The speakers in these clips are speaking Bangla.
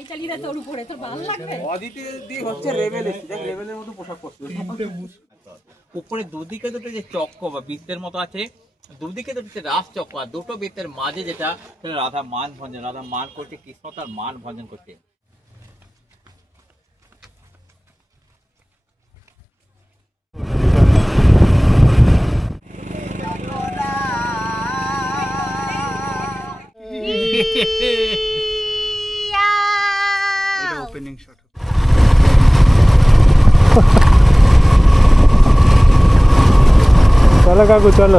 গাড়ি চালিয়ে তোর উপরে তোর ভালো লাগবে। অদিতি দি হচ্ছে রেবেল, দেখ রেবেলের মতো পোশাক পরছে। উপরে দুদিকে দুটো যে চক্র বা বৃত্তের মতো আছে, দুদিকে দুটো রাস চক্র, আর দুটো বৃত্তের মাঝে যেটা রাধা মান ভঞ্জন, রাধা মান করছে, কৃষ্ণ তার মান ভঞ্জন করছে। Opening shot. চলো কাকু চলো।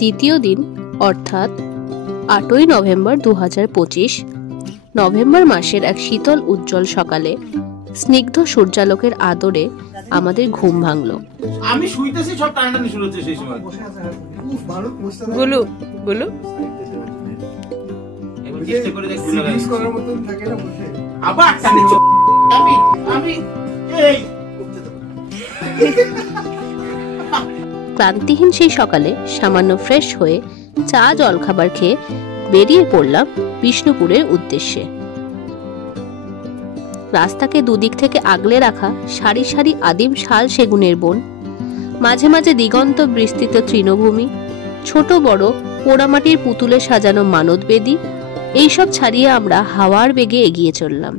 দ্বিতীয় দিন অর্থাৎ 8ই নভেম্বর 2025, নভেম্বর মাসের এক শীতল উজ্জ্বল সকালে স্নিগ্ধ সূর্যালোকের আদরে আমাদের ঘুম ভাঙলো। আমি শুইতেছি, সব টানাটানি শুরু হচ্ছে সেই সময়। গুলু গুলু চেষ্টা করে দেখ, সিরিয়াস করার মতন থাকে না বসে। আবার টানি আমি এই ক্লান্তিহীন সেই সকালে সামান্য ফ্রেশ হয়ে চা জলখাবার খেয়ে বেরিয়ে পড়লাম বিষ্ণুপুরের উদ্দেশ্যে। রাস্তাকে দুদিক থেকে আগলে রাখা সারি সারি আদিম শাল সেগুনের বন, মাঝে মাঝে দিগন্ত বিস্তৃত তৃণভূমি, ছোট বড় পোড়ামাটির পুতুলে সাজানো মানত বেদি, এইসব ছাড়িয়ে আমরা হাওয়ার বেগে এগিয়ে চললাম।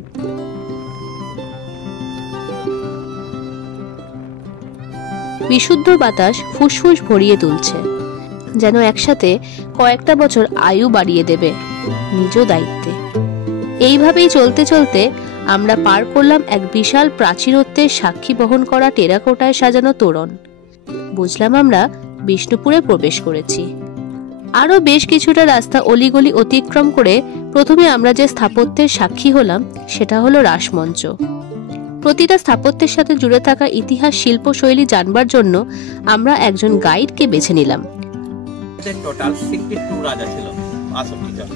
বিশুদ্ধ বাতাস ফুসফুস ভরিয়ে তুলছে, যেন একসাথে কয়েকটা বছর আয়ু বাড়িয়ে দেবে নিজ দায়িত্বে। এইভাবেই চলতে চলতে আমরা পার করলাম এক বিশাল প্রাচীনত্বের সাক্ষী বহন করা টেরাকোটায় সাজানো তোরণ। বুঝলাম আমরা বিষ্ণুপুরে প্রবেশ করেছি। আরো বেশ কিছুটা রাস্তা অলিগলি অতিক্রম করে প্রথমে আমরা যে স্থাপত্যের সাক্ষী হলাম সেটা হলো রাসমঞ্চ। প্রতিটা স্থাপত্যের সাথে জুড়ে থাকা ইতিহাস, শিল্পশৈলী জানবার জন্য আমরা একজন গাইডকে বেছে নিলাম। টোটাল 62 রাজা ছিল, 62 জন।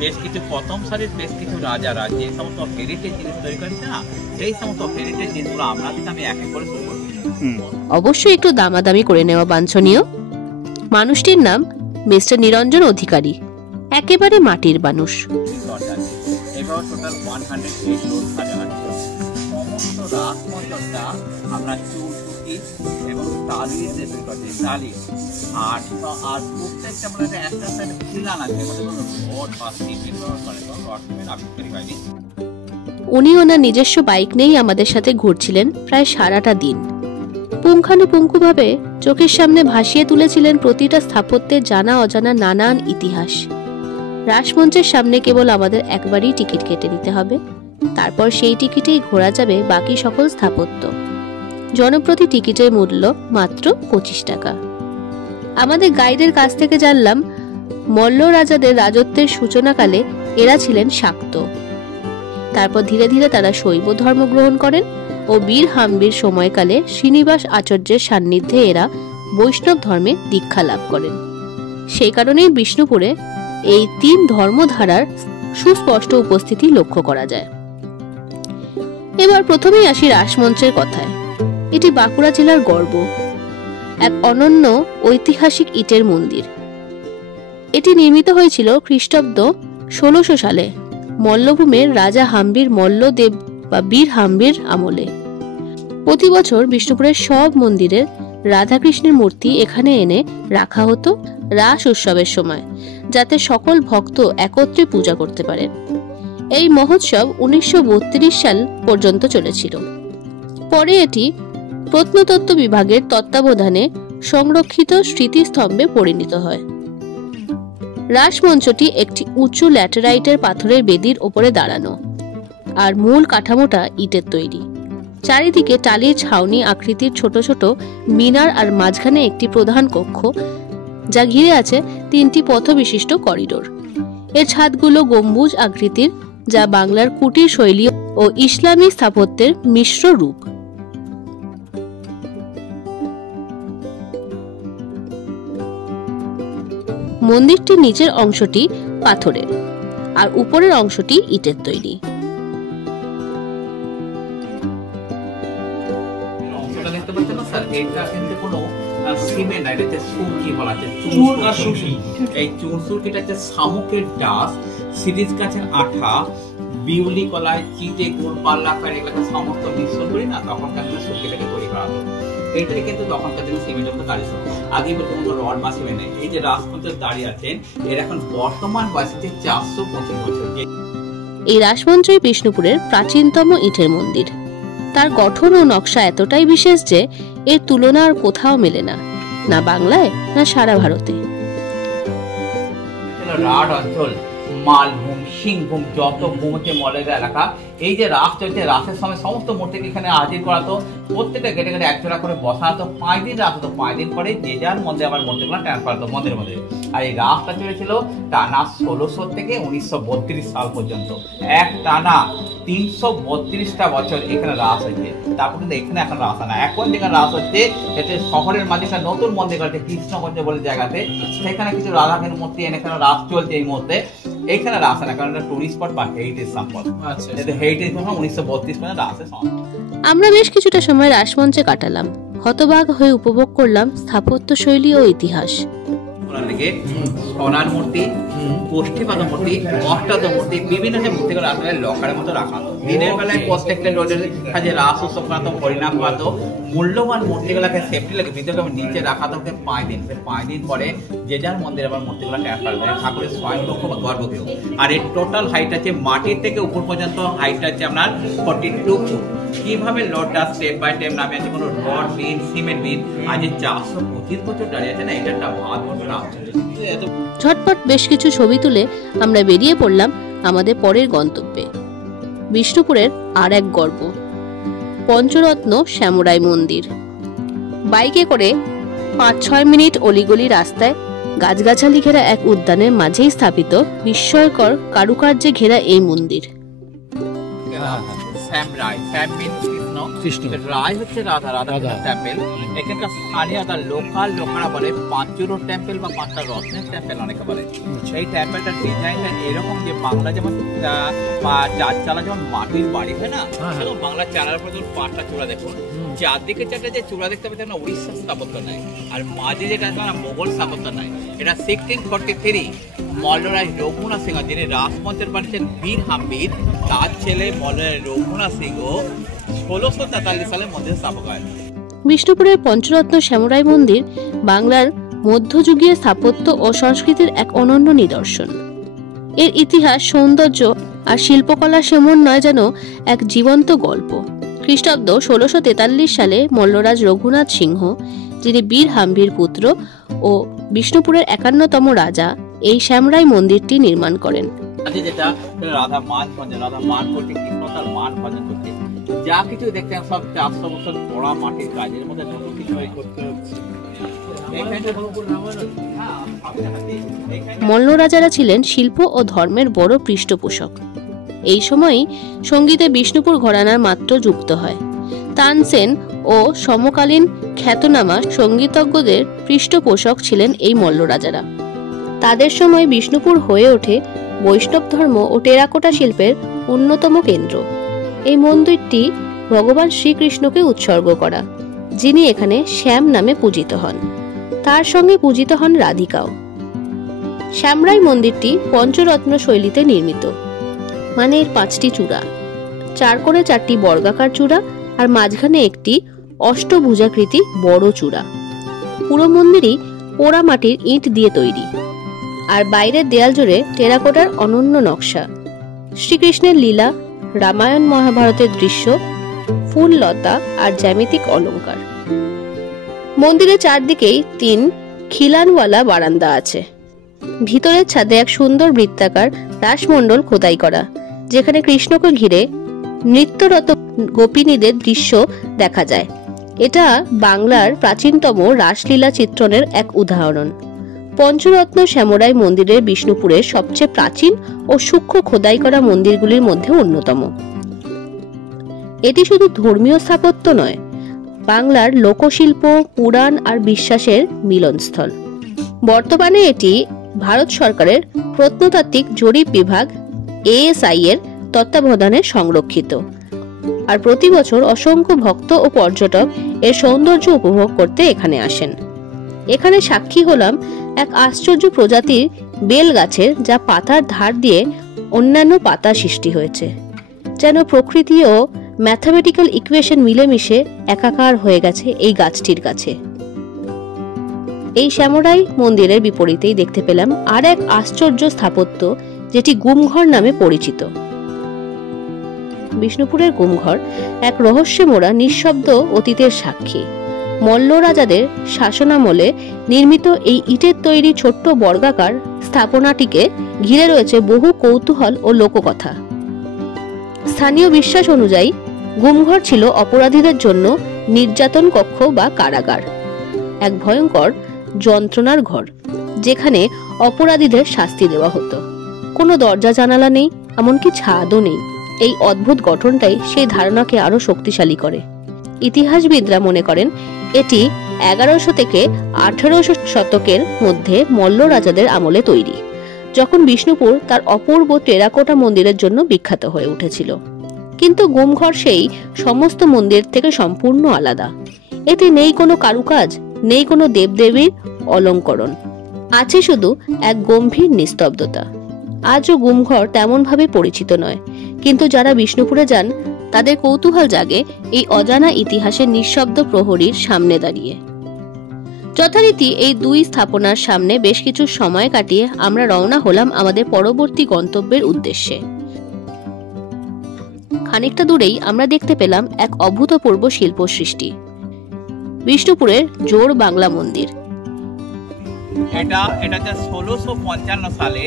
বেশ কিছু প্রথম সারির বেশ কিছু রাজারা যে সমস্ত হেরিটেজ জিনিস তৈরি করেছে না, সেই সমস্ত হেরিটেজ জিনিসগুলো আমরা কিন্তু আমি এক এক করে শুরু করছি। অবশ্যই একটু দামাদামি করে নেওয়া বাঞ্ছনীয়। মানুষটির নাম মিস্টার নিরঞ্জন অধিকারী, একেবারে মাটির মানুষ। এবার টোটাল 108 লোক সাজানো ছিল। সমস্ত রাসমঞ্চটা আমরা চুরসুটি এবং টালি দিয়ে তৈরি করছি, টালি। আর প্রত্যেকটা মানে একটা সাইড খিলান আছে, মানে কোনো রড বা সিমেন্ট ব্যবহার করে, কোনো রড সিমেন্ট আবিষ্কারই হয়নি। উনি ওনার নিজস্ব বাইক নিয়েই আমাদের সাথে ঘুরছিলেন প্রায় সারাটা দিন। পুঙ্খানুপুঙ্খভাবে চোখের সামনে ভাসিয়ে তুলেছিলেন প্রতিটা স্থাপত্যের জানা অজানা নানান ইতিহাস। রাসমঞ্চের সামনে কেবল আমাদের একবারই টিকিট কেটে নিতে হবে, তারপর সেই টিকিটেই ঘোরা যাবে বাকি সকল স্থাপত্য। জনপ্রতি টিকিটের মূল্য মাত্র 25 টাকা। আমাদের গাইডের কাছ থেকে জানলাম মল্ল রাজাদের রাজত্বের সূচনাকালে এরা ছিলেন শাক্ত। তারপর ধীরে ধীরে তারা শৈব ধর্ম গ্রহণ করেন ও বীর হাম্বির সময়কালে শ্রীনিবাস আচার্যের সান্নিধ্যে এরা বৈষ্ণব ধর্মে দীক্ষা লাভ করেন। সেই কারণেই বিষ্ণুপুরে এই 3 ধর্মধারার সুস্পষ্ট উপস্থিতি লক্ষ্য করা যায়। এবার প্রথমেই আসি রাসমঞ্চের কথায়। এটি বাঁকুড়া জেলার গর্ব, এক অনন্য ঐতিহাসিক ইটের মন্দির। এটি নির্মিত হয়েছিল খ্রিস্টাব্দ 1600 সালে মল্লভূমের রাজা হাম্বির মল্লদেব বা বীর হাম্বির আমলে। প্রতি বছর বিষ্ণুপুরের সব মন্দিরের রাধাকৃষ্ণের মূর্তি এখানে এনে রাখা হতো রাস উৎসবের সময়, যাতে সকল ভক্ত একত্রে পূজা করতে পারেন। এই মহোৎসব 1932 সাল পর্যন্ত চলেছিল। পরে এটি প্রত্নতত্ত্ব বিভাগের তত্ত্বাবধানে সংরক্ষিত স্মৃতিস্তম্ভে পরিণত হয়। রাসমঞ্চটি একটি উঁচু ল্যাটেরাইটের পাথরের বেদির ওপরে দাঁড়ানো, আর মূল কাঠামোটা ইটের তৈরি। চারিদিকে টালির ছাউনি আকৃতির ছোট ছোট মিনার, আর মাঝখানে একটি প্রধান কক্ষ, যা ঘিরে আছে 3টি পথবিশিষ্ট করিডোর। এর ছাদগুলো গম্বুজ আকৃতির, যা বাংলার কুটির শৈলী ও ইসলামী স্থাপত্যের মিশ্র রূপ। মন্দিরটির নিচের অংশটি পাথরের আর উপরের অংশটি ইটের তৈরি। শামুকের ডাস সিরিজ গাছের আঠা, বিউলি কলায়, চিটে গুড়, পাল্লাকার এগুলো সমস্ত মিশ্রণ করি না, তখনকার দিনে শক্তিটাকে তৈরি করা হতো। এটাই কিন্তু তখনকার দিনে সিমেন্টের মতো দাঁড়িয়ে ছিল। আগে বলতে কোনো রড বা সিমেন্ট নেই। এই যে রাসমঞ্চ দাঁড়িয়ে আছেন, এর এখন বর্তমান বয়স হচ্ছে 425 বছর। এই রাসমঞ্চই বিষ্ণুপুরের প্রাচীনতম ইটের মন্দির। তার গঠন ও নকশা এতটাই বিশেষ যে এর তুলনা আর কোথাও মেলে না, না বাংলায় না সারা ভারতে। রাঢ় অঞ্চল, মালভূম, সিংভূম, যত ভূমিতে মলের এলাকা, এই যে রাস চলছে, রাসের সময় সমস্ত মূর্তিকে এখানে হাজির করা হতো। প্রত্যেকটা গেটে গেটে একজোড়া করে বসা হতো। 5 দিন রাস হতো। 5 দিন পরে যে যার মধ্যে আবার মূর্তিগুলো ট্রান্সফার হতো মন্দিরের মধ্যে। আর এই রাসটা চলেছিল টানা 1600 থেকে 1932 সাল পর্যন্ত। এক টানা 332টা বছর এখানে রাস হয়েছে। তারপর কিন্তু এখানে এখন রাস হয় না। এখন যেখানে রাস হচ্ছে সেটা শহরের মাঝে একটা নতুন মন্দির করেছে কৃষ্ণগঞ্জ বলে জায়গাতে। সেখানে কিছু রাধাকের মূর্তি এনে এখানে রাস চলছে এই মুহূর্তে। এইখানে রাস হয় না, কারণ এটা টুরিস্ট স্পট বা হেরিটেজ সম্পদ। হেরিটেজ 1932 পর্যন্ত রাসের সময়। আমরা বেশ কিছুটা সময় রাসমঞ্চে কাটালাম। হতবাক হয়ে উপভোগ করলাম স্থাপত্য শৈলী ও ইতিহাস। সোনার মূর্তি, কোষ্ঠীপাত মূর্তি, অষ্টাদশ মূর্তি, বিভিন্ন যে মূর্তিগুলো আসলে লকারের মতো রাখা হতো। দিনের বেলায় প্রত্যেকটা রোডের কাজে রাস উৎসব করাতো, হরিনাম করাতো। মূল্যবান মূর্তিগুলোকে সেফটি লাগে ভিতরে নিচে রাখা হতো 5 দিন। 5 দিন পরে যে যার মন্দিরে আবার মূর্তিগুলো ট্রান্সফার করে ঠাকুরের স্বয়ং কক্ষ বা গর্ভগৃহ। আর এর টোটাল হাইট আছে মাটির থেকে উপর পর্যন্ত হাইট আছে আপনার 42 ফুট। কিভাবে লোডটা স্টেপ বাই স্টেপ নামে আছে, কোনো রড বিন, সিমেন্ট বিন, আজ 425 বছর দাঁড়িয়ে আছে না, এটা একটা ভারতবর্ষ রাস। ঝটপট বেশ কিছু ছবি তুলে আমরা বেরিয়ে পড়লাম আমাদের পরের গন্তব্যে, বিষ্ণুপুরের আর এক গর্ব, পঞ্চরত্ন শ্যামরাই মন্দির। বাইকে করে 5-6 মিনিট অলিগলি রাস্তায় গাছগাছালি ঘেরা এক উদ্যানের মাঝেই স্থাপিত বিস্ময়কর কারুকার্যে ঘেরা এই মন্দির। রায় হচ্ছে রাধা, রাধা টেম্পল। এখানকার স্থানীয় লোকাল লোকেরা বলে 5 চূড়োর টেম্পল বা 5টা রত্নের টেম্পল অনেকে বলে। এই টেম্পলটার ডিজাইনটা এরকম যে বাংলা যেমন 4 চালা যেমন মাটির বাড়ি হয় না, বাংলা চালার উপর 5টা চূড়া দেখুন। চারদিকে 4টা যে চূড়া দেখতে পাচ্ছেন উড়িষ্যা স্থাপত্য নাই, আর মাঝে যেটা মোগল স্থাপত্য নাই। এটা 1643 মল্লরাজ রঘুনাথ সিংহ, যিনি রাসমঞ্চের বানিয়েছেন বীর হাম্বির, তার ছেলে মল্লরাজ রঘুনাথ সিংহ 1643 সালে মন্দির স্থাপক হয়। বিষ্ণুপুরের পঞ্চরত্ন শ্যামরাই মন্দির বাংলার মধ্যযুগীয় স্থাপত্য ও সংস্কৃতির এক অনন্য নিদর্শন। এর ইতিহাস, সৌন্দর্য আর শিল্পকলার সমন্বয় যেন এক জীবন্ত গল্প। খ্রিস্টাব্দ 1643 সালে মল্লরাজ রঘুনাথ সিংহ, যিনি বীর হাম্বির পুত্র ও বিষ্ণুপুরের 51তম রাজা, এই শ্যামরাই মন্দিরটি নির্মাণ করেন। যেটা রাধা মান ভজন, রাধা মান করতে, কৃষ্ণ তার মান ভজন করতে, যা কিছু দেখতে সব 400 বছর পড়া মাটির কাজের মধ্যে কিছু করতে হচ্ছে। মল্ল রাজারা ছিলেন শিল্প ও ধর্মের বড় পৃষ্ঠপোষক। এই সময়ই সঙ্গীতে বিষ্ণুপুর ঘরানার মাত্র যুক্ত হয়। তানসেন ও সমকালীন খ্যাতনামা সঙ্গীতজ্ঞদের পৃষ্ঠপোষক ছিলেন এই মল্ল রাজারা। তাদের সময় বিষ্ণুপুর হয়ে ওঠে বৈষ্ণব ধর্ম ও টেরাকোটা শিল্পের অন্যতম কেন্দ্র। এই মন্দিরটি ভগবান শ্রীকৃষ্ণকে উৎসর্গ করা, যিনি এখানে শ্যাম নামে পূজিত হন। তার সঙ্গে পূজিত হন রাধিকাও। শ্যামরাই মন্দিরটি পঞ্চরত্ন শৈলীতে নির্মিত, মানে এর 5টি চূড়া, 4 করে 4টি বর্গাকার চূড়া আর মাঝখানে একটি অষ্টভুজাকৃতি বড় চূড়া। পুরো মন্দিরই পোড়া মাটির ইট দিয়ে তৈরি, আর বাইরের দেয়াল জুড়ে টেরাকোটার অনন্য নকশা, শ্রীকৃষ্ণের লীলা, রামায়ণ মহাভারতের দৃশ্য, ফুল লতা আর জ্যামিতিক অলঙ্কার। মন্দিরের চারদিকেই 3 খিলানওয়ালা বারান্দা আছে। ভিতরের ছাদে এক সুন্দর বৃত্তাকার রাসমণ্ডল খোদাই করা, যেখানে কৃষ্ণকে ঘিরে নৃত্যরত গোপিনীদের দৃশ্য দেখা যায়। এটা বাংলার প্রাচীনতম রাসলীলা চিত্রণের এক উদাহরণ। পঞ্চরত্ন শ্যামরাই মন্দিরের বিষ্ণুপুরের সবচেয়ে প্রাচীন ও সূক্ষ্ম খোদাই করা মন্দিরগুলির মধ্যে অন্যতম। এটি শুধু ধর্মীয় স্থাপত্য নয়, বাংলার লোকশিল্প, পুরাণ আর বিশ্বাসের মিলনস্থল। বর্তমানে এটি ভারত সরকারের প্রত্নতাত্ত্বিক জরিপ বিভাগ ASI এর তত্ত্বাবধানে সংরক্ষিত, আর প্রতি বছর অসংখ্য ভক্ত ও পর্যটক এর সৌন্দর্য উপভোগ করতে এখানে আসেন। এখানে সাক্ষী হলাম এক আশ্চর্য প্রজাতির বেল গাছের, যা পাতার ধার দিয়ে অন্যান্য পাতা সৃষ্টি হয়েছে, যেন প্রকৃতি ও ম্যাথামেটিক্যাল ইকুয়েশন মিলেমিশে একাকার হয়ে গেছে এই গাছটির কাছে। এই শ্যামরাই মন্দিরের বিপরীতেই দেখতে পেলাম আর এক আশ্চর্য স্থাপত্য, যেটি গুমঘর নামে পরিচিত। বিষ্ণুপুরের গুমঘর এক রহস্যে মোড়া নিঃশব্দ অতীতের সাক্ষী। মল্ল রাজাদের শাসনামলে নির্মিত এই ইটের তৈরি ছোট্ট বর্গাকার স্থাপনাটিকে ঘিরে রয়েছে বহু কৌতূহল ও লোককথা। স্থানীয় বিশ্বাস অনুযায়ী গুমঘর ছিল অপরাধীদের জন্য নির্যাতন কক্ষ বা কারাগার, এক ভয়ঙ্কর যন্ত্রণার ঘর, যেখানে অপরাধীদের শাস্তি দেওয়া হতো। কোনো দরজা জানালা নেই, এমনকি ছাদও নেই। এই অদ্ভুত গঠনটাই সেই ধারণাকে আরো শক্তিশালী করে। ইতিহাসবিদরা মনে করেন এটি 1100 থেকে 1800 শতকের মধ্যে মল্ল রাজাদের আমলে তৈরি, যখন বিষ্ণুপুর তার অপূর্ব টেরাকোটা মন্দিরের জন্য বিখ্যাত হয়ে উঠেছিল। কিন্তু গুমঘর সেই সমস্ত মন্দির থেকে সম্পূর্ণ আলাদা। এতে নেই কোনো কারুকাজ, নেই কোনো দেবদেবীর অলঙ্করণ, আছে শুধু এক গম্ভীর নিস্তব্ধতা। আজও গুমঘর তেমন ভাবে পরিচিত নয়, কিন্তু যারা বিষ্ণুপুরে যান তাদের কৌতূহল জাগে এই অজানা ইতিহাসের নিঃশব্দ প্রহরীর সামনে দাঁড়িয়ে। যথারীতি এই দুই স্থাপনার সামনে বেশ কিছু সময় কাটিয়ে আমরা রওনা হলাম আমাদের পরবর্তী গন্তব্যের উদ্দেশ্যে। খানিকটা দূরেই আমরা দেখতে পেলাম এক অভূতপূর্ব শিল্প সৃষ্টি, বিষ্ণুপুরের জোর বাংলা মন্দির। এটা 1655 সালে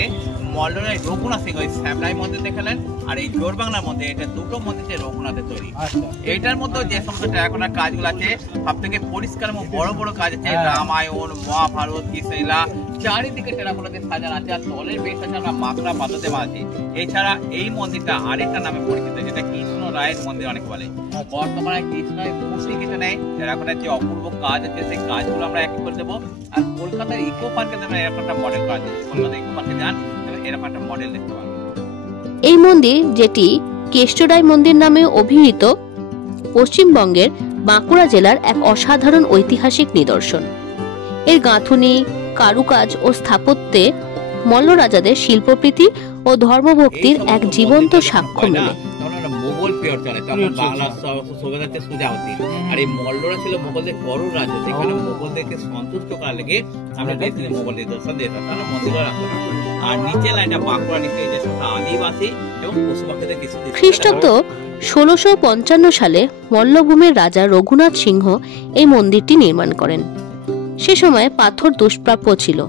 মল্লরাই রঘুনাথ সিং ওই শ্যামরাই মন্দির দেখালেন, আর এই জোর বাংলার মধ্যে এটা দুটো মন্দির রঘুনাথের তৈরি। এটার মধ্যে যে সমস্ত টেরাকোটার কাজগুলো আছে সব থেকে পরিষ্কার এবং বড় বড় কাজ আছে রামায়ণ, মহাভারত, কৃষ্ণলীলা, চারিদিকে টেরাকোটাতে সাজানো আছে, আর তলের বেশ আছে আমরা মাকড়া পাতাতে আছে। এছাড়া এই মন্দিরটা আরেকটা নামে পরিচিত, যেটা কৃষ্ণ রায়ের মন্দির অনেক বলে। বর্তমানে কৃষ্ণ রায়ের মূর্তি কিছু নেই, টেরাকোটার যে অপূর্ব কাজ আছে সেই কাজগুলো আমরা এক করে দেবো। আর কলকাতার ইকো পার্কে এরকম একটা মডেল করা আছে, কলকাতা ইকো পার্কে যান এরকম একটা মডেল দেখতে পাবেন। এই মন্দির, যেটি কেষ্টরায় মন্দির নামে অভিহিত, পশ্চিমবঙ্গের বাঁকুড়া জেলার এক অসাধারণ ঐতিহাসিক নিদর্শন। এর গাঁথুনি, কারুকাজ ও স্থাপত্যে মল্ল রাজাদের শিল্পপ্রীতি ও ধর্মভক্তির এক জীবন্ত সাক্ষ্য মেলে। মোগল পিরিয়ড চলে, তখন বাংলা সুবেদার সুজাউদ্দিন, আর এই মল্লরা ছিল মোগলদের বড় রাজ্য, যেখানে মোগলদেরকে সন্তুষ্ট করার লেগে আমরা দেখছি মোগল নিদর্শন দিয়ে থাকতাম, মন্দিরগুলো রাখতে পারতাম। আর নিচে লাইনটা বাঁকুড়া নিচে যে আদিবাসী এবং পশু পাখিদের কিছু। খ্রিস্টাব্দ 1655 সালে মল্লভূমের রাজা রঘুনাথ সিংহ এই মন্দিরটি নির্মাণ করেন। সে সময় পাথর দুষ্প্রাপ্য ছিল,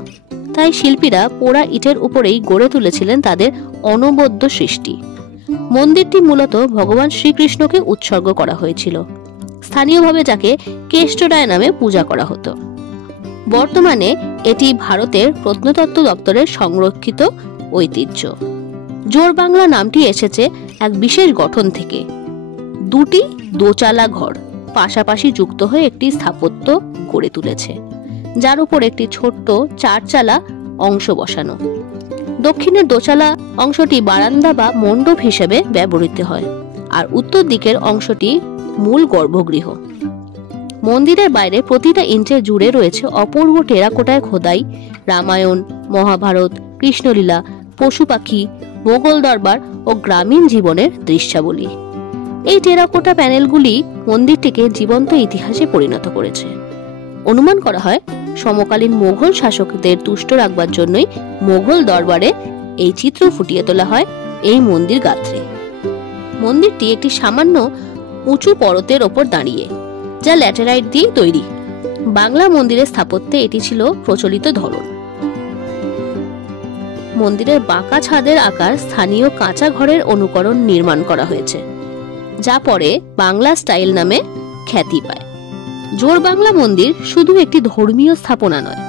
তাই শিল্পীরা পোড়া ইটের উপরেই গড়ে তুলেছিলেন তাদের অনবদ্য সৃষ্টি। মন্দিরটি মূলত ভগবান শ্রীকৃষ্ণকে উৎসর্গ করা হয়েছিল, স্থানীয়ভাবে যাকে কেষ্টরায় নামে পূজা করা হতো। বর্তমানে এটি ভারতের প্রত্নতত্ত্ব দপ্তরের সংরক্ষিত ঐতিহ্য। জোর বাংলা নামটি এসেছে এক বিশেষ গঠন থেকে। দুটি দোচালা ঘর পাশাপাশি যুক্ত হয়ে একটি স্থাপত্য গড়ে তুলেছে, যার উপর একটি ছোট্ট চারচালা অংশ বসানো। দক্ষিণের দোচালা অংশটি বারান্দা বা মণ্ডপ হিসেবে ব্যবহৃত হয়, আর উত্তর দিকের অংশটি মূল গর্ভগৃহ। মন্দিরের বাইরে প্রতিটা ইঞ্চে জুড়ে রয়েছে অপূর্ব টেরাকোটায় খোদাই রামায়ণ, মহাভারত, কৃষ্ণলীলা, পশু পাখি, মোগল দরবার ও গ্রামীণ জীবনের দৃশ্যাবলী। এই টেরাকোটা প্যানেলগুলি মন্দিরটিকে জীবন্ত ইতিহাসে পরিণত করেছে। অনুমান করা হয় সমকালীন মোগল শাসকদের তুষ্ট রাখবার জন্যই মোগল দরবারে এই চিত্র ফুটিয়ে তোলা হয় এই মন্দির গাত্রে। মন্দিরটি একটি সামান্য উঁচু পর্বতের ওপর দাঁড়িয়ে, যা ল্যাটেরাইট দিয়ে তৈরি। বাংলা মন্দিরের স্থাপত্যে এটি ছিল প্রচলিত ধরন। মন্দিরের বাঁকা ছাদের আকার স্থানীয় কাঁচা ঘরের অনুকরণ নির্মাণ করা হয়েছে, যা পরে বাংলা স্টাইল নামে খ্যাতি পায়। জোর বাংলা মন্দির শুধু একটি ধর্মীয় স্থাপনা নয়,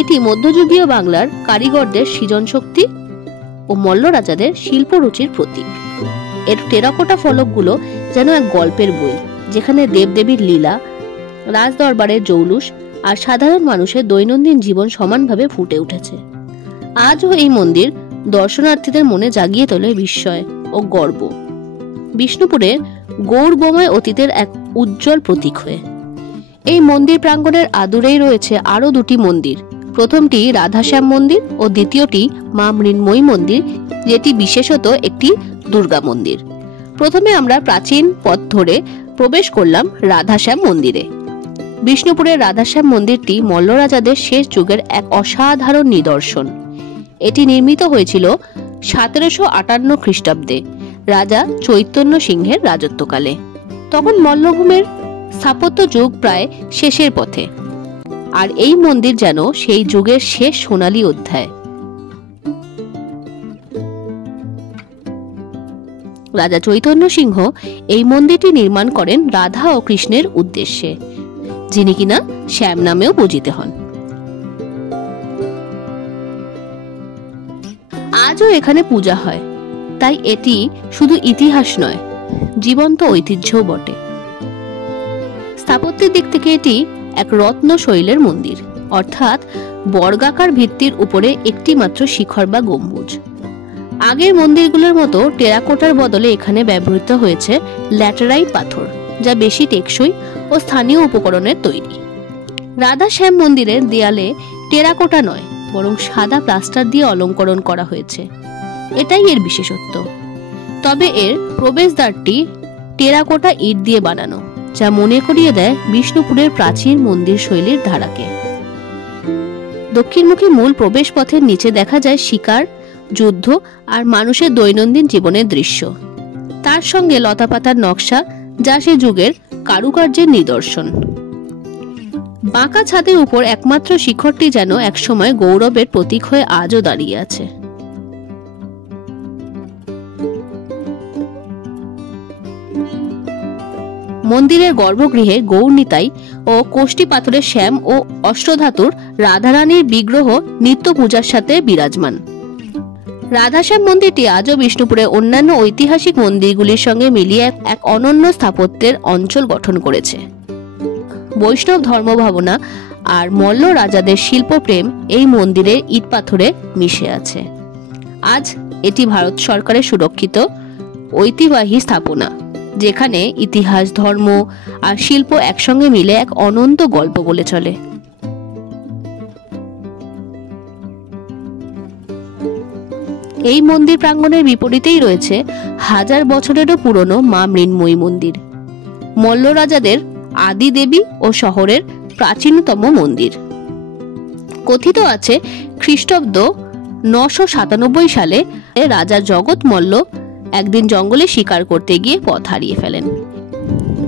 এটি মধ্যযুগীয় বাংলার কারিগরদের সৃজন শক্তি ও মল্ল রাজাদের শিল্প রুচির প্রতীক। এর টেরাকোটা ফলকগুলো যেন এক গল্পের বই, যেখানে দেবদেবীর লীলা, রাজদরবারের জৌলুস আর সাধারণ মানুষের দৈনন্দিন জীবন সমানভাবে ফুটে উঠেছে। আজও এই মন্দির দর্শনার্থীদের মনে জাগিয়ে তোলে বিস্ময় ও গর্ব, বিষ্ণুপুরের গৌরবময় অতীতের এক উজ্জ্বল প্রতীক হয়ে। এই মন্দির প্রাঙ্গণের আদুরেই রয়েছে আরো দুটি মন্দির, প্রথমটি রাধাশ্যাম মন্দির ও দ্বিতীয়টি মা মৃন্ময়ী মন্দির, যেটি বিশেষত একটি দুর্গা মন্দির। প্রথমে আমরা প্রাচীন পথ ধরে প্রবেশ করলাম রাধাশ্যাম মন্দিরে। বিষ্ণুপুরের রাধাশ্যাম মন্দিরটি মল্ল রাজাদের শেষ যুগের এক অসাধারণ নিদর্শন। এটি নির্মিত হয়েছিল 1758 খ্রিস্টাব্দে রাজা চৈতন্য সিংহের রাজত্বকালে। তখন মল্লভূমের স্থাপত্য যুগ প্রায় শেষের পথে, আর এই মন্দির যেন সেই যুগের শেষ সোনালী অধ্যায়। রাজা চৈতন্য সিংহ এই মন্দিরটি নির্মাণ করেন রাধা ও কৃষ্ণের উদ্দেশ্যে, যিনি কিনা শ্যাম নামেও পূজিত হন। আজও এখানে পূজা হয়, তাই এটি শুধু ইতিহাস নয়, জীবন্ত ঐতিহ্যও বটে। স্থাপত্যের দিক থেকে এটি এক রত্ন শৈলের মন্দির, অর্থাৎ বর্গাকার ভিত্তির উপরে একটি মাত্র শিখর বা গম্বুজ। আগের মন্দিরগুলোর মতো টেরাকোটার বদলে এখানে ব্যবহৃত হয়েছে ল্যাটেরাইট পাথর, যা বেশি টেকসই ও স্থানীয় উপকরণের তৈরি। রাধাশ্যাম মন্দিরের দেয়ালে টেরাকোটা নয়, বরং সাদা প্লাস্টার দিয়ে অলঙ্করণ করা হয়েছে, এটাই এর বিশেষত্ব। তবে এর প্রবেশদ্বারটি টেরাকোটা ইট দিয়ে বানানো, যা মনে করিয়ে দেয় বিষ্ণুপুরের প্রাচীন মন্দির শৈলীর ধারাকে। দক্ষিণমুখী মূল প্রবেশ পথের নিচে দেখা যায় শিকার, যুদ্ধ আর মানুষের দৈনন্দিন জীবনের দৃশ্য। তার সঙ্গে লতাপাতার নকশা, যা সে যুগের কারুকার্যের নিদর্শন। বাঁকা ছাদের উপর একমাত্র শিখরটি যেন একসময় গৌরবের প্রতীক হয়ে আজও দাঁড়িয়ে আছে। মন্দিরের গর্ভগৃহে গৌরনিতাই ও কোষ্ঠী পাথরের শ্যাম ও অষ্টধাতুর রাধারানীর বিগ্রহ নিত্য পূজার সাথে বিরাজমান। রাধাশ্যাম মন্দিরটি আজও বিষ্ণুপুরের অন্যান্য ঐতিহাসিক মন্দিরগুলির সঙ্গে মিলিয়ে এক অনন্য স্থাপত্যের অঞ্চল গঠন করেছে। বৈষ্ণব ধর্মভাবনা আর মল্ল রাজাদের শিল্পপ্রেম এই মন্দিরের ইট পাথরে মিশে আছে। আজ এটি ভারত সরকারের সুরক্ষিত ঐতিহ্যবাহী স্থাপনা, যেখানে ইতিহাস, ধর্ম আর শিল্প একসঙ্গে মিলে এক অনন্ত গল্প বলে চলে। এই মন্দির প্রাঙ্গণের বিপরীতেই রয়েছে 1000 বছরেরও পুরনো মা মৃন্ময়ী মন্দির, মল্ল রাজাদের আদি দেবী ও শহরের প্রাচীনতম মন্দির। কথিত আছে খ্রিস্টাব্দ 997 সালে রাজা জগৎ মল্ল একদিন জঙ্গলে শিকার করতে গিয়ে পথ হারিয়ে ফেলেন।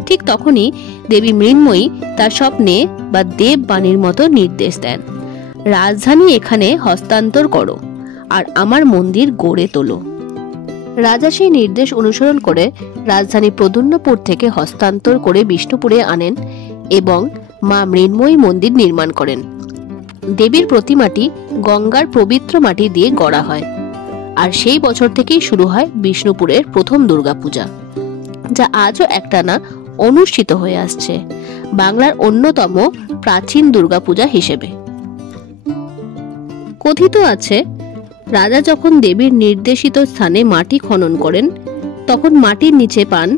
ঠিক তখনই দেবী মৃন্ময়ী তার স্বপ্নে বা দেববাণীর মতো নির্দেশ দেন, রাজধানী এখানে হস্তান্তর করো আর আমার মন্দির গড়ে তোলো। রাজা সেই নির্দেশ অনুসরণ করে রাজধানী প্রদ্যুম্নপুর থেকে হস্তান্তর করে বিষ্ণুপুরে আনেন এবং মা মৃন্ময়ী মন্দির নির্মাণ করেন। দেবীর প্রতিমাটি গঙ্গার পবিত্র মাটি দিয়ে গড়া হয়, আর সেই বছর থেকেই শুরু হয় বিষ্ণুপুরের প্রথম দুর্গাপূজা, যা আজও একটানা অনুষ্ঠিত হয়ে আসছে বাংলার অন্যতম প্রাচীন দুর্গাপূজা হিসেবে। কথিত আছে রাজা যখন দেবীর নির্দেশিত স্থানে মাটি খনন করেন, তখন মাটির নিচে পান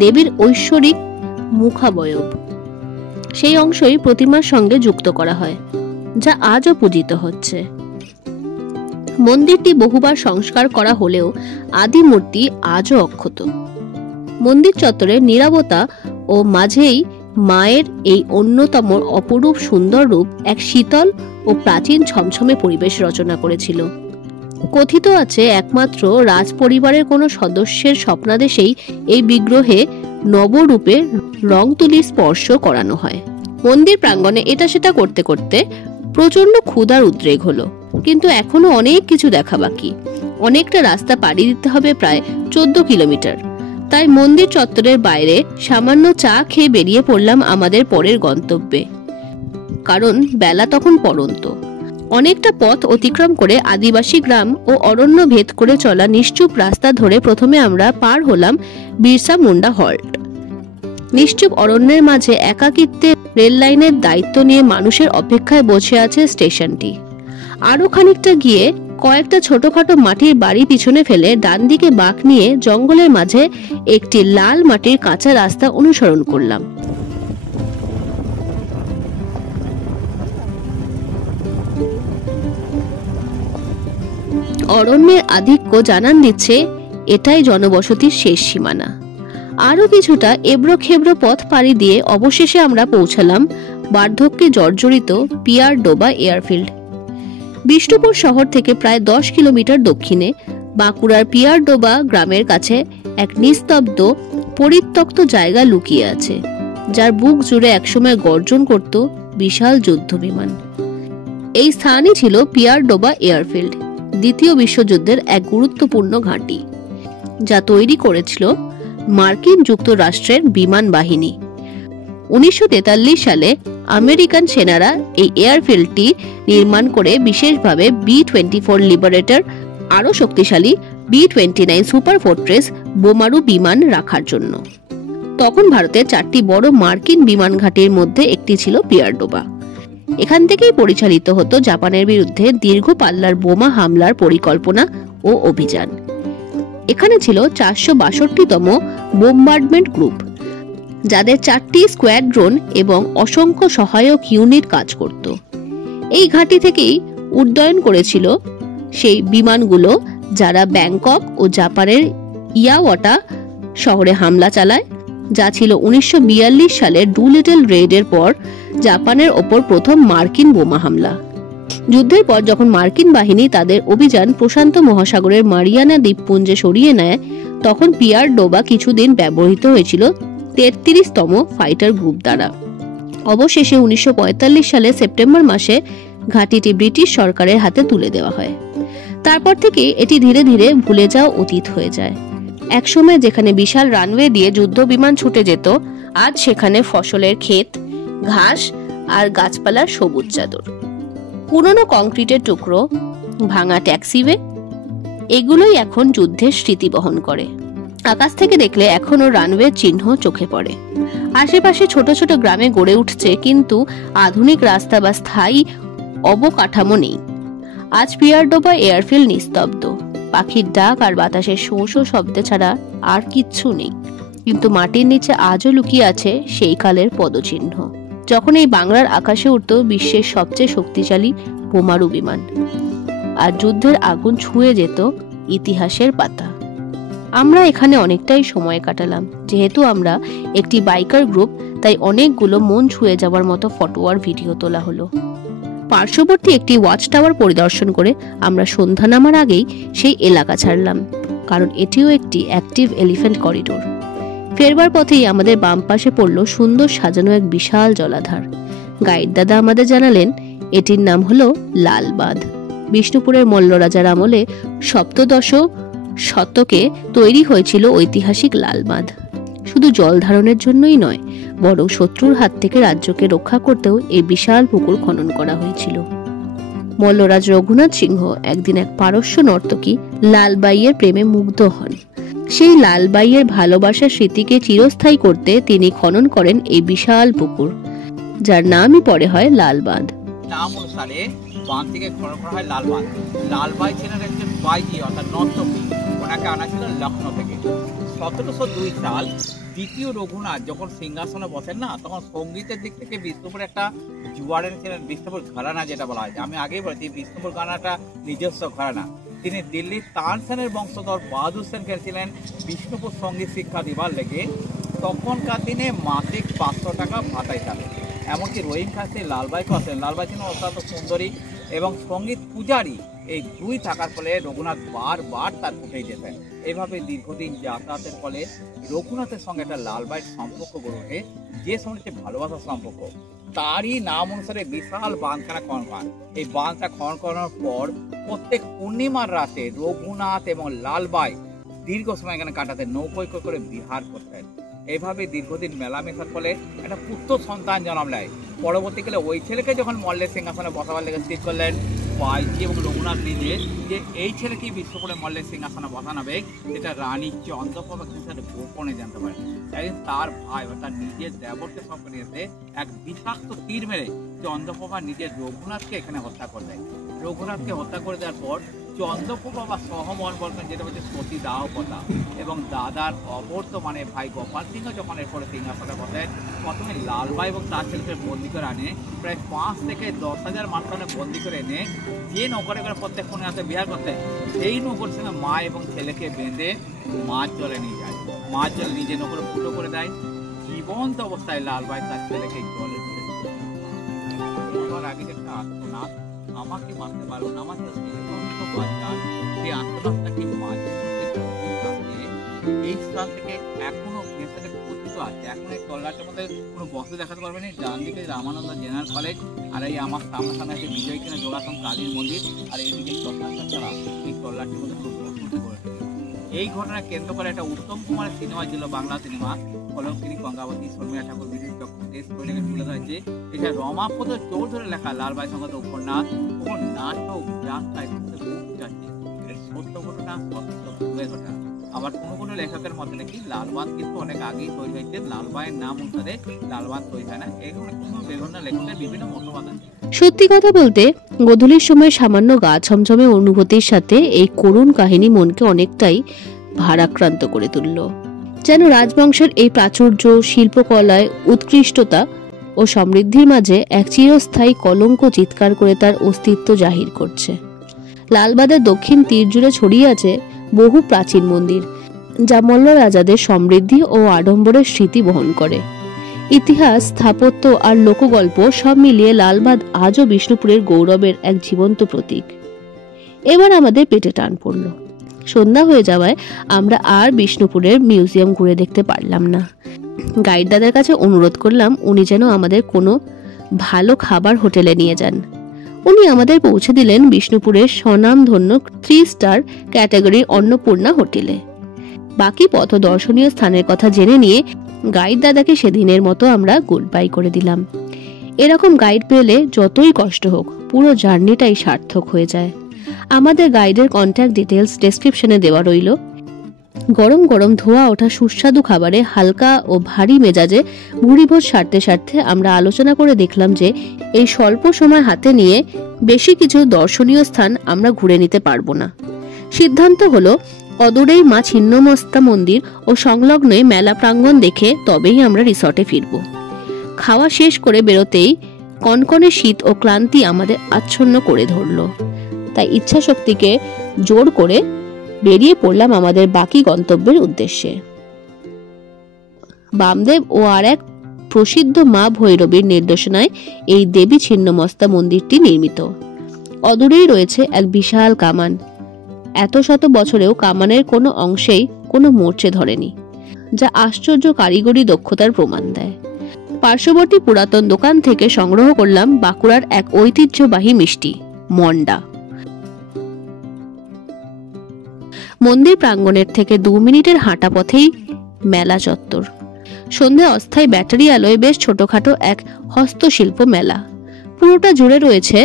দেবীর ঐশ্বরিক মুখাবয়ব। সেই অংশই প্রতিমার সঙ্গে যুক্ত করা হয়, যা আজও পূজিত হচ্ছে। মন্দিরটি বহুবার সংস্কার করা হলেও আদি মূর্তি আজও অক্ষত। মন্দির চত্বরে নীরবতা ও মাঝেই মায়ের এই অন্যতম অপরূপ সুন্দর রূপ এক শীতল ও প্রাচীন ছমছমে পরিবেশ রচনা করেছিল। কথিত আছে একমাত্র রাজ পরিবারের কোনো সদস্যের স্বপ্নাদেশেই এই বিগ্রহে নবরূপে রং তুলির স্পর্শ করানো হয়। মন্দির প্রাঙ্গণে এটা সেটা করতে করতে প্রচন্ড ক্ষুধার উদ্রেক হলো, কিন্তু এখনো অনেক কিছু দেখা বাকি। অনেকটা রাস্তা পাড়ি দিতে হবে, প্রায় 14 কিলোমিটার। তাই মন্দির চত্বরের বাইরে সামান্য চা খেয়ে বেরিয়ে পড়লাম আমাদের পরের গন্তব্যে, কারণ বেলা তখন পড়ন্ত। অনেকটা পথ অতিক্রম করে আদিবাসী গ্রাম ও অরণ্য ভেদ করে চলা নিশ্চুপ রাস্তা ধরে প্রথমে আমরা পার হলাম বিরসা মুন্ডা হল্ট। নিশ্চুপ অরণ্যের মাঝে একাকিত্বে রেল লাইনের দায়িত্ব নিয়ে মানুষের অপেক্ষায় বসে আছে স্টেশনটি। আরো খানিকটা গিয়ে কয়েকটা ছোটখাটো মাটির বাড়ি পিছনে ফেলে ডান দিকে বাঁক নিয়ে জঙ্গলের মাঝে একটি লাল মাটির কাঁচা রাস্তা অনুসরণ করলাম। অরণ্যের আধিক্য জানান দিচ্ছে এটাই জনবসতির শেষ সীমানা। আরো কিছুটা এবড়ো খেবড়ো পথ পাড়ি দিয়ে অবশেষে আমরা পৌঁছালাম বার্ধক্যে জর্জরিত পিয়ার ডোবা এয়ারফিল্ড। বিষ্ণুপুর শহর থেকে প্রায় 10 কিলোমিটার দক্ষিণে বাঁকুড়ার পিয়ার ডোবা গ্রামের কাছে এক নিস্তব্ধ পরিত্যক্ত জায়গা লুকিয়ে আছে, যার বুক জুড়ে একসময় গর্জন করত বিশাল যুদ্ধ বিমান। এই স্থানই ছিল পিয়ার ডোবা এয়ারফিল্ড, দ্বিতীয় বিশ্বযুদ্ধের এক গুরুত্বপূর্ণ ঘাঁটি, যা তৈরি করেছিল মার্কিন যুক্তরাষ্ট্রের বিমান বাহিনী। 1943 সালে আমেরিকান সেনারা এই এয়ারফিল্ডটি নির্মাণ করে বিশেষভাবে B-24 লিবারেটর, আরও শক্তিশালী B-29 সুপার ফোর্ট্রেস বোমারু বিমান রাখার জন্য। তখন ভারতের 4টি বড় মার্কিন বিমান ঘাঁটির মধ্যে একটি ছিল পিয়ার ডোবা। এখান থেকেই পরিচালিত হতো জাপানের বিরুদ্ধে দীর্ঘ পাল্লার বোমা হামলার পরিকল্পনা ও অভিযান। এখানে ছিল 462তম বোম্বার্ডমেন্ট গ্রুপ, যাদের 4টি স্কোয়াড্রন এবং অসংখ্য সহায়ক ইউনিট কাজ করত। এই ঘাঁটি থেকেই উড্ডয়ন করেছিল সেই বিমানগুলো যারা ব্যাংকক ও জাপানের ইয়াওয়াটা শহরে হামলা চালায়, যা ছিল 1942 সালের ডুলিটল রেডের পর জাপানের ওপর প্রথম মার্কিন বোমা হামলা। যুদ্ধের পর যখন মার্কিন বাহিনী তাদের অভিযান প্রশান্ত মহাসাগরের মারিয়ানা দ্বীপপুঞ্জে সরিয়ে নেয়, তখন পিয়ার ডোবা কিছুদিন ব্যবহৃত হয়েছিল 33তম ফাইটার গ্রুপ দ্বারা। অবশেষে 1945 সালে সেপ্টেম্বর মাসে ঘাঁটিটি ব্রিটিশ সরকারের হাতে তুলে দেওয়া হয়। তারপর থেকে এটি ধীরে ধীরে ভুলে যাওয়া অতীত হয়ে যায়। একসময় যেখানে বিশাল রানওয়ে দিয়ে যুদ্ধ বিমান ছুটে যেত, আজ সেখানে ফসলের ক্ষেত, ঘাস আর গাছপালার সবুজ চাদর। পুরনো কংক্রিটের টুকরো, ভাঙা ট্যাক্সিওয়ে, এগুলোই এখন যুদ্ধের স্মৃতি বহন করে। আকাশ থেকে দেখলে এখনো রানওয়ের চিহ্ন চোখে পড়ে। আশেপাশে ছোট ছোট গ্রামে গড়ে উঠছে, কিন্তু আধুনিক রাস্তা বা স্থায়ী অবকাঠামো নেই। আজ পিয়ার ডোবা এয়ারফিল্ড নিস্তব্ধ, পাখির ডাক আর বাতাসের শোঁ শোঁ শব্দ ছাড়া আর কিচ্ছু নেই। কিন্তু মাটির নিচে আজও লুকিয়ে আছে সেই কালের পদচিহ্ন, যখন এই বাংলার আকাশে উঠত বিশ্বের সবচেয়ে শক্তিশালী বোমারু বিমান, আর যুদ্ধের আগুন ছুঁয়ে যেত ইতিহাসের পাতা। আমরা এখানে অনেকটাই সময় কাটালাম। যেহেতু আমরা একটি বাইকার গ্রুপ, তাই অনেকগুলো মন ছুঁয়ে যাওয়ার মতো ফটো আর ভিডিও তোলা হলো। পার্শ্ববর্তী একটি ওয়াচ টাওয়ার পরিদর্শন করে আমরা সন্ধ্যা নামার আগেই সেই এলাকা ছাড়লাম, কারণ এটিও একটি অ্যাক্টিভ এলিফ্যান্ট করিডোর। ফেরবার পথেই আমাদের বাম পাশে পড়ল সুন্দর সাজানো এক বিশাল জলাধার। গাইড দাদা আমাদের জানালেন এটির নাম হলো লাল বাঁধ। বিষ্ণুপুরের মল্ল রাজার আমলে সপ্তদশ শতকে তৈরি হয়েছিল ঐতিহাসিক লাল বাঁধ। শুধু জল ধারণের জন্যই নয়, বরং শত্রুর হাত থেকে রাজ্যকে রক্ষা করতেও এই বিশাল পুকুর খনন করা হয়েছিল। মল্লরাজ রঘুনাথ সিংহ একদিন এক পারস্য নর্তকী লালবাইয়ের প্রেমে মুগ্ধ হন। সেই লালবাইয়ের ভালোবাসার স্মৃতিকে চিরস্থায়ী করতে তিনি খনন করেন এই বিশাল পুকুর, যার নামই পরে হয় লাল বাঁধ। নাম অনুসারে বাঁধ থেকে খনন করা হয় লাল বাঁধ। লালবাই ছিলেন একজন বাইজি অর্থাৎ নর্তকী, ওনাকে আনা ছিল লখনৌ থেকে। 1702 সাল দ্বিতীয় রঘুনাথ যখন সিংহাসনে বসেন না, তখন সঙ্গীতের দিক থেকে বিষ্ণুপুর একটা জুয়ারেন ছিলেন, বিষ্ণুপুর ঘরানা যেটা বলা হয়। আমি আগেই বলেছি বিষ্ণুপুর ঘরানাটা নিজস্ব ঘরানা। তিনি দিল্লির তানসেনের বংশধর বাহাদুর সেনকে ছিলেন বিষ্ণুপুর সঙ্গীত শিক্ষা দিবার লেগে। তখনকার দিনে মাসিক 500 টাকা ভাতাই থাকে। এমনকি রহিম খান সেই লালবাইকে আসেন। লালবাই ছিলেন অত্যন্ত সুন্দরী এবং সঙ্গীত পূজারী। এই দুই থাকার ফলে রঘুনাথ বারবার তার উঠেই যেতেন। এইভাবে দীর্ঘদিন যাতায়াতের ফলে রঘুনাথের সঙ্গে একটা লালবাইয়ের সম্পর্ক গড়ে ওঠে, যে সঙ্গে ভালোবাসার সম্পর্ক। তারই নাম অনুসারে বিশাল বাঁধখানা খনন করা। এই বাঁধটা খনন করার পর প্রত্যেক পূর্ণিমার রাতে রঘুনাথ এবং লালবাই দীর্ঘ সময় এখানে কাটাতেন, নৌকোয় করে বিহার করতেন। এইভাবে দীর্ঘদিন মেলামেশার ফলে একটা পুত্র সন্তান জন্ম নেয়। পরবর্তীকালে ওই ছেলেকে যখন মল্লের সিংহাসনে বসাবার লেগে স্থির করলেন বাইজি এবং রঘুনাথ নিজে, যে এই ছেলেকেই বিষ্ণুপুরে মল্লের সিংহাসনে বসানো, যেটা রানী চন্দ্রপ্রভা কিন্তু গোপনে জানতে পারে। একদিন তার ভাই বা তার নিজের দেবরকে সঙ্গে এসে এক বিষাক্ত তীর মেরে চন্দ্রপ্রভা নিজের রঘুনাথকে এখানে হত্যা করে দেয়। রঘুনাথকে হত্যা করে দেওয়ার পর চন্দ্রপ্রভা বা সহমন বলবেন, যেটা হচ্ছে সতী দাহপতা, এবং দাদার অবর্তমানে ভাই গোপাল সিংহ যখন এরপরে সিংহাসনে বসে, প্রথমে লালবাই এবং তার ছেলেকে বন্দি করে আনে, প্রায় 5 থেকে 10,000 মানুষকে বন্দি করে এনে যে নগরে করে প্রত্যেক কোণে হাতে বিহার করতে, সেই নগরের সঙ্গে মা এবং ছেলেকে বেঁধে মাছ জলে নিয়ে যায়। মাছ জল নিজে নগরে ফুটো করে দেয়। জীবন্ত অবস্থায় লালবাই তার ছেলেকে জলে তুলে আগে একটা আত্মনাথ, আমাকে মারতে পারো না, আমার সেই আত্মনাথটাকে এই স্থান থেকে এখনো কথিত আছে। এখন এই তল্লাটের মধ্যে কোনো বস্তু দেখাতে পারবে না। ডান দিকে রামানন্দ জেনারেল কলেজ, আর এই আমার সামনে আছে বিজয় কিনা যোগাসন কালীর মন্দির, আর এইদিকে শ্মশানটা ছাড়া এই তল্লাটের মধ্যে কোনো বস্তু করে। এই ঘটনা কেন্দ্র করে একটা উত্তম কুমারের সিনেমা ছিল, বাংলা সিনেমা কলঙ্কিনী গঙ্গাবতী, শর্মিলা ঠাকুর বিশিষ্ট তুলে ধরেছে। এটা রমাপদ চৌধুরী লেখা লালবাই সংগত উপন্যাস ও নাটক যাত্রায় সত্য ঘটনা, সত্য ঘটনা। আবার কোনো লেখকের মধ্যে নাকি লালবান কিন্তু অনেক আগেই তৈরি হয়েছে, লালবাইয়ের নাম অনুসারে লালবান তৈরি হয় না। এরকম বিভিন্ন লেখকের বিভিন্ন মতবাদ আছে। সত্যি কথা বলতে গোধূলির সময় সামান্য গা ছমছমে অনুভূতির সাথে এই করুণ কাহিনী মনকে অনেকটাই ভারাক্রান্ত করে তুলল। যেন রাজবংশের এই প্রাচুর্য, শিল্পকলায় উৎকৃষ্টতা ও সমৃদ্ধির মাঝে এক চিরস্থায়ী কলঙ্ক চিৎকার করে তার অস্তিত্ব জাহির করছে। লালবাদের দক্ষিণ তীর জুড়ে ছড়িয়ে আছে বহু প্রাচীন মন্দির, যা মল্ল রাজাদের সমৃদ্ধি ও আড়ম্বরের স্মৃতি বহন করে। ইতিহাস, স্থাপত্য আর লোকগল্প সব মিলিয়ে লালবাদ আজও বিষ্ণুপুরের গৌরবের এক জীবন্ত প্রতীক। এবার আমাদের পেটে টান পড়ল। সন্ধ্যা হয়ে যাওয়ায় আমরা আর বিষ্ণুপুরের মিউজিয়াম ঘুরে দেখতে পারলাম না। গাইড দাদার কাছে অনুরোধ করলাম উনি যেন আমাদের কোনো ভালো খাবার হোটেলে নিয়ে যান। উনি আমাদের পৌঁছে দিলেন বিষ্ণুপুরের স্বনামধন্য 3 স্টার ক্যাটাগরির অন্নপূর্ণা হোটেলে। বাকি পথ দর্শনীয় স্থানের কথা জেনে নিয়ে গাইড দাদাকে সেদিনের মতো আমরা গুড বাই করে দিলাম। এরকম গাইড পেলে যতই কষ্ট হোক পুরো জার্নিটাই সার্থক হয়ে যায়। আমাদের গাইডের কন্ট্যাক্ট ডিটেলস ডেসক্রিপশনে দেওয়া রইল। গরম গরম ধোয়া ওঠা সুস্বাদু খাবারে হালকা ও ভারী মেজাজে ভুরিভোজ সারতে সারতে আমরা আলোচনা করে দেখলাম যে এই স্বল্প সময় হাতে নিয়ে বেশি কিছু দর্শনীয় স্থান আমরা ঘুরে নিতে পারবো না। সিদ্ধান্ত হলো অদূরেই মা ছিন্নমস্তা মন্দির ও সংলগ্ন মেলা প্রাঙ্গণ দেখে তবেই আমরা রিসর্টে ফিরব। খাওয়া শেষ করে বেরোতেই কনকনে শীত ও ক্লান্তি আমাদের আচ্ছন্ন করে ধরল। তাই ইচ্ছা শক্তিকে জোর করে বেরিয়ে পড়লাম আমাদের বাকি গন্তব্যের উদ্দেশ্যে। বামদেব ও আর এক প্রসিদ্ধ মা ভৈরবীর নির্দেশনায় এই দেবী ছিন্নমস্তা মন্দিরটি নির্মিত। অদূরেই রয়েছে এক বিশাল কামান। এত শত বছরেও কামানের কোনো অংশেই কোনো মরচে ধরেনি, যা আশ্চর্য কারিগরি দক্ষতার প্রমাণ দেয়। পার্শ্ববর্তী পুরাতন দোকান থেকে সংগ্রহ করলাম বাঁকুড়ার এক ঐতিহ্যবাহী মিষ্টি মন্ডা। মন্দির প্রাঙ্গণের থেকে 2 মিনিটের হাঁটা পথেই মেলা চত্বর। সন্ধ্যে অস্থায়ী ব্যাটারি আলোয় বেশ ছোটখাটো এক হস্তশিল্প মেলা। পুরোটা জুড়ে রয়েছে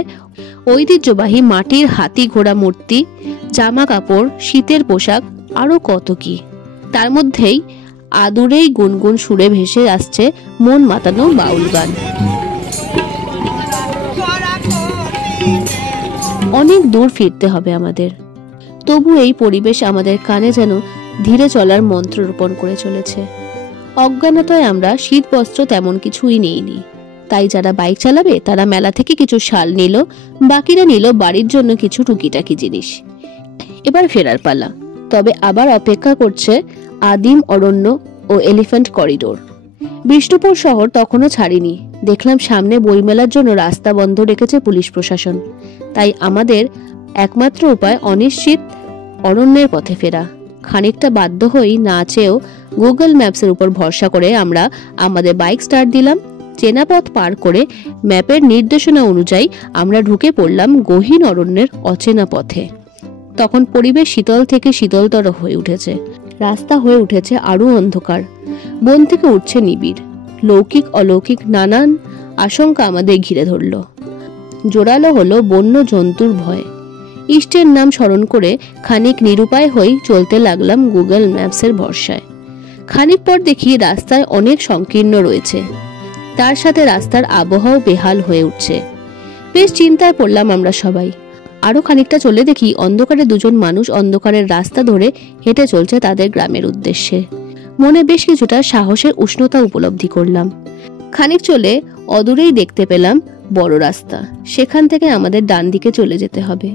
ঐতিহ্যবাহী মাটির হাতি ঘোড়া মূর্তি, জামা কাপড়, শীতের পোশাক, আরো কত কি। তার মধ্যেই আদুরেই গুনগুন সুরে ভেসে আসছে মন মাতানো বাউল গান। অনেক দূর ফিরতে হবে আমাদের, তবু এই পরিবেশ আমাদের কানে যেন ধীরে চলার মন্ত্র রোপণ করে চলেছে। অজ্ঞানতায় আমরা শীত বস্ত্র তেমন কিছুই নেইনি। তাই যারা বাইক চালাবে তারা মেলা থেকে কিছু শাল নিল, বাকিরা নিল বাড়ির জন্য কিছু টুকিটাকি জিনিস। এবার ফেরার পালা। তবে আবার অপেক্ষা করছে আদিম অরণ্য ও এলিফ্যান্ট করিডোর। বিষ্ণুপুর শহর তখনও ছাড়িনি। দেখলাম সামনে বইমেলার জন্য রাস্তা বন্ধ রেখেছে পুলিশ প্রশাসন। তাই আমাদের একমাত্র উপায় অনিশ্চিত অরণ্যের পথে ফেরা। খানিকটা বাধ্য হই না চেয়েও গুগল ম্যাপসের উপর ভরসা করে আমরা আমাদের বাইক স্টার্ট দিলাম। চেনা পথ পার করে ম্যাপের নির্দেশনা অনুযায়ী আমরা ঢুকে পড়লাম গহীন অরণ্যের অচেনা পথে। তখন পরিবেশ শীতল থেকে শীতলতর হয়ে উঠেছে। রাস্তা হয়ে উঠেছে আরো অন্ধকার। বন থেকে উঠছে নিবিড়। লৌকিক অলৌকিক নানান আশঙ্কা আমাদের ঘিরে ধরল। জোরালো হলো বন্য জন্তুর ভয়। ইষ্টের নাম স্মরণ করে খানিক নিরুপায় হয়ে চলতে লাগলাম গুগল ম্যাপসের ভরসায়। খানিক পর দেখি রাস্তায় অনেক সংকীর্ণ রয়েছে। তার সাথে রাস্তার আবহাওয়াও বেহাল হয়ে উঠছে। বেশ চিন্তায় পড়লাম আমরা সবাই। আরো খানিকটা চলে দেখি অন্ধকারে দুজন মানুষ অন্ধকারের রাস্তা ধরে হেঁটে চলছে তাদের গ্রামের উদ্দেশ্যে। মনে বেশ কিছুটা সাহসের উষ্ণতা উপলব্ধি করলাম। খানিক চলে অদূরেই দেখতে পেলাম বড় রাস্তা, সেখান থেকে আমাদের ডান দিকে চলে যেতে হবে।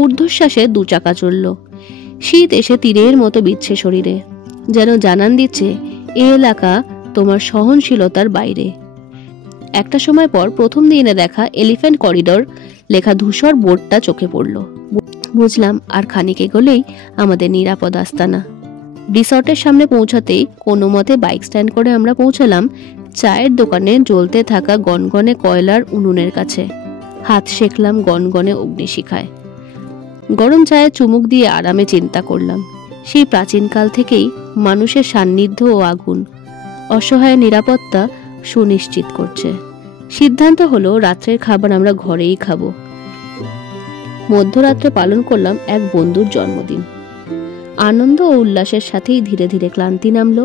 ঊর্ধ্বশ্বাসে 2 চাকা চলল। শীত এসে তীরের মতো বিচ্ছে শরীরে, যেন জানান দিচ্ছে এ এলাকা তোমার সহনশীলতার বাইরে। একটা সময় পর প্রথম দিনে দেখা এলিফ্যান্ট করিডোর লেখা ধূসর বোর্ডটা চোখে পড়ল। বুঝলাম আর খানিক এগোলেই আমাদের নিরাপদ আস্তানা। রিসর্টের সামনে পৌঁছাতেই কোনো মতে বাইক স্ট্যান্ড করে আমরা পৌঁছালাম চায়ের দোকানে জ্বলতে থাকা গনগনে কয়লার উনুনের কাছে। হাত সেঁকলাম গনগনে অগ্নিশিখায়। গরম চায়ে চুমুক দিয়ে আরামে চিন্তা করলাম, সেই প্রাচীনকাল থেকেই মানুষের সান্নিধ্য ও আগুন অসহায় নিরাপত্তা সুনিশ্চিত করছে। সিদ্ধান্ত হলো রাত্রের খাবার আমরা ঘরেই খাবো। মধ্যরাত্রে পালন করলাম এক বন্ধুর জন্মদিন। আনন্দ ও উল্লাসের সাথেই ধীরে ধীরে ক্লান্তি নামলো।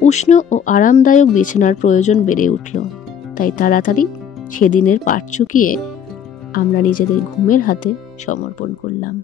উষ্ণ ও আরামদায়ক বিছানার প্রয়োজন বেড়ে উঠল। তাই তাড়াতাড়ি সেদিনের পাট চুকিয়ে আমরা নিজেদের ঘুমের হাতে সমর্পণ করলাম।